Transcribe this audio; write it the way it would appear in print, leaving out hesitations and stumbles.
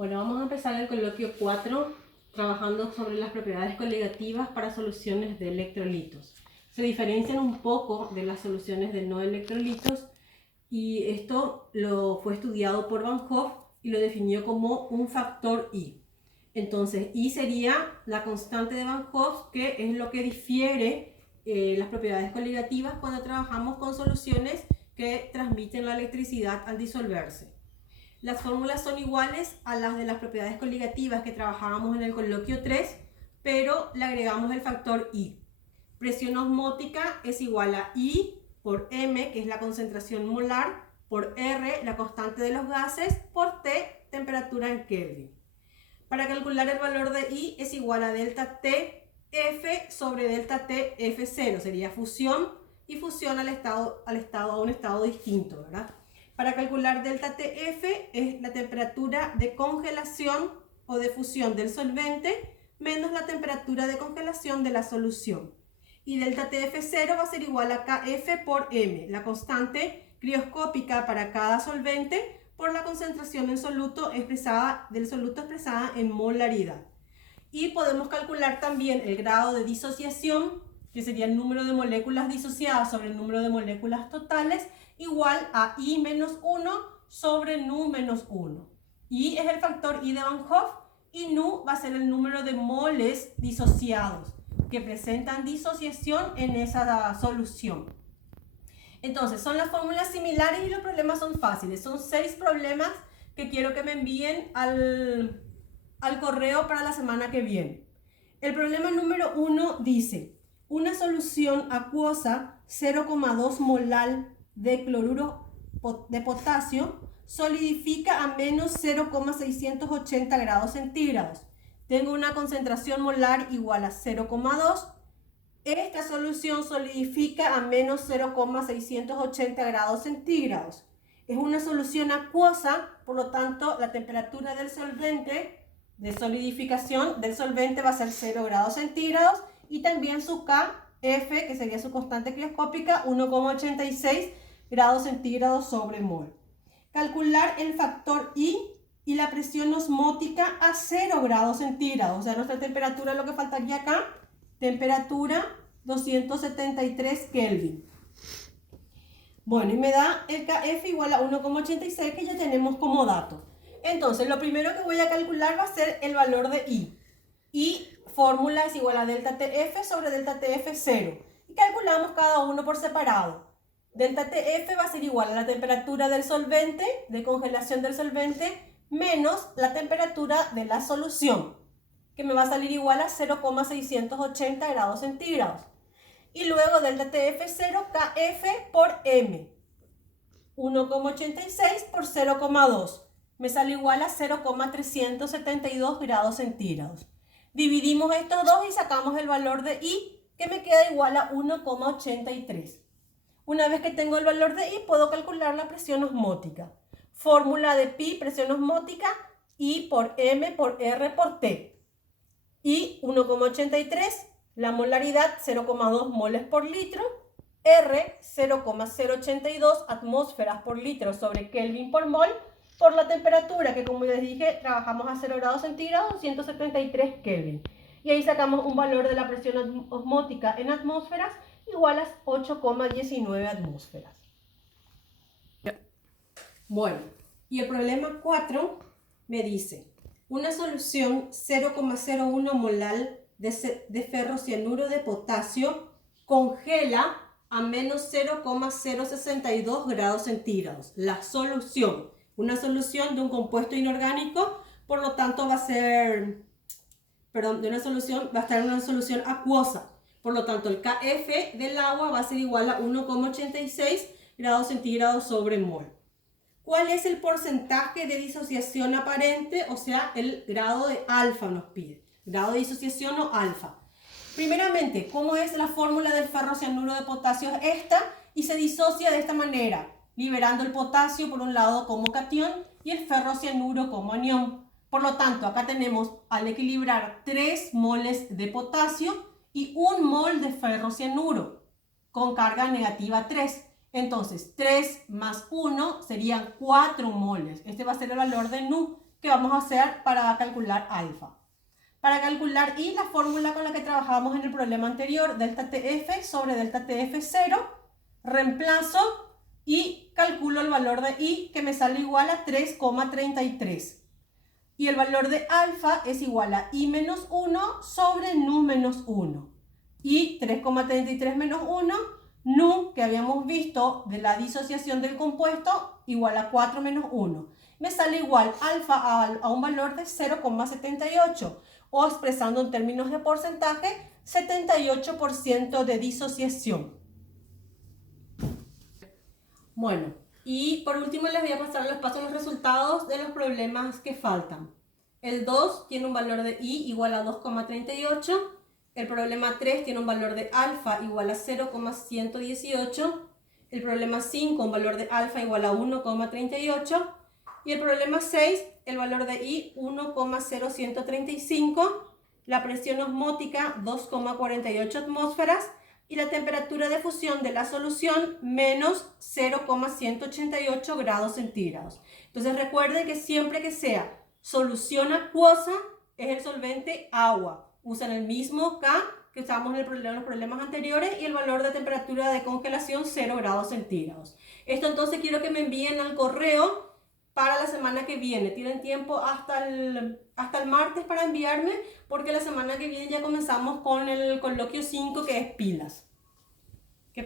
Bueno, vamos a empezar el coloquio 4 trabajando sobre las propiedades coligativas para soluciones de electrolitos. Se diferencian un poco de las soluciones de no electrolitos y esto fue estudiado por Van Hoff y lo definió como un factor I. Entonces, I sería la constante de Van Hoff, que es lo que difiere las propiedades coligativas cuando trabajamos con soluciones que transmiten la electricidad al disolverse. Las fórmulas son iguales a las de las propiedades coligativas que trabajábamos en el coloquio 3, pero le agregamos el factor I. Presión osmótica es igual a I por M, que es la concentración molar, por R, la constante de los gases, por T, temperatura en Kelvin. Para calcular el valor de I es igual a delta T F sobre delta T F0, sería fusión y fusión a un estado distinto, ¿verdad? Para calcular delta TF es la temperatura de congelación o de fusión del solvente menos la temperatura de congelación de la solución. Y delta TF0 va a ser igual a KF por M, la constante crioscópica para cada solvente por la concentración del soluto expresada en molaridad. Y podemos calcular también el grado de disociación, que sería el número de moléculas disociadas sobre el número de moléculas totales, igual a I menos 1 sobre nu menos 1. I es el factor I de Van Hoff y nu va a ser el número de moles disociados que presentan disociación en esa solución. Entonces, son las fórmulas similares y los problemas son fáciles. Son 6 problemas que quiero que me envíen al correo para la semana que viene. El problema número 1 dice: una solución acuosa 0,2 molar de cloruro de potasio solidifica a menos 0,680 grados centígrados. Tengo una concentración molar igual a 0,2. Esta solución solidifica a menos 0,680 grados centígrados. Es una solución acuosa, por lo tanto, la temperatura del solvente de solidificación del solvente va a ser 0 grados centígrados y también su KF, que sería su constante crioscópica, 1,86 grados centígrados sobre mol. Calcular el factor I y la presión osmótica a 0 grados centígrados. O sea, nuestra temperatura, lo que faltaría acá, temperatura 273 Kelvin. Bueno, y me da el KF igual a 1,86, que ya tenemos como dato. Entonces, lo primero que voy a calcular va a ser el valor de I. Y fórmula es igual a delta TF sobre delta TF0. Y calculamos cada uno por separado. Delta TF va a ser igual a la temperatura del solvente, de congelación del solvente, menos la temperatura de la solución, que me va a salir igual a 0,680 grados centígrados. Y luego delta TF0, KF por M. 1,86 por 0,2. Me sale igual a 0,372 grados centígrados. Dividimos estos dos y sacamos el valor de I, que me queda igual a 1,83. Una vez que tengo el valor de I, puedo calcular la presión osmótica. Fórmula de pi, presión osmótica, I por M por R por T. I 1,83, la molaridad 0,2 moles por litro, R 0,082 atmósferas por litro sobre Kelvin por mol, por la temperatura, que como les dije, trabajamos a 0 grados centígrados, 173 Kelvin. Y ahí sacamos un valor de la presión osmótica en atmósferas igual a 8,19 atmósferas. Bueno, y el problema 4 me dice: una solución 0,01 molar de ferrocianuro de potasio congela a menos 0,062 grados centígrados. La solución, una solución de un compuesto inorgánico, por lo tanto va a ser, de una solución, va a estar en una solución acuosa. Por lo tanto, el KF del agua va a ser igual a 1,86 grados centígrados sobre mol. ¿Cuál es el porcentaje de disociación aparente? O sea, el grado de alfa nos pide. Grado de disociación o alfa. Primeramente, ¿cómo es la fórmula del ferrocianuro de potasio? Es esta, y se disocia de esta manera, liberando el potasio por un lado como catión y el ferrocianuro como anión. Por lo tanto, acá tenemos, al equilibrar, 3 moles de potasio y 1 mol de ferrocianuro con carga negativa 3. Entonces, 3 más 1 serían 4 moles. Este va a ser el valor de nu, que vamos a hacer para calcular alfa. Para calcular I, la fórmula con la que trabajábamos en el problema anterior, delta TF sobre delta TF0, reemplazo y calculo el valor de I, que me sale igual a 3,33. Y el valor de alfa es igual a I menos 1 sobre nu menos 1. Y 3,33 menos 1, nu, que habíamos visto de la disociación del compuesto, igual a 4 menos 1. Me sale igual alfa a un valor de 0,78, o expresando en términos de porcentaje, 78% de disociación. Bueno, y por último les voy a pasar los pasos los resultados de los problemas que faltan. El 2 tiene un valor de I igual a 2,38. El problema 3 tiene un valor de alfa igual a 0,118. El problema 5 un valor de alfa igual a 1,38. Y el problema 6, el valor de I 1,0135. La presión osmótica 2,48 atmósferas. Y la temperatura de fusión de la solución menos 0,188 grados centígrados. Entonces recuerden que siempre que sea solución acuosa es el solvente agua. Usan el mismo K que usamos en los problemas anteriores y el valor de temperatura de congelación 0 grados centígrados. Esto entonces quiero que me envíen al correo para la semana que viene. Tienen tiempo hasta el martes para enviarme, porque la semana que viene ya comenzamos con el coloquio 5, que es pilas.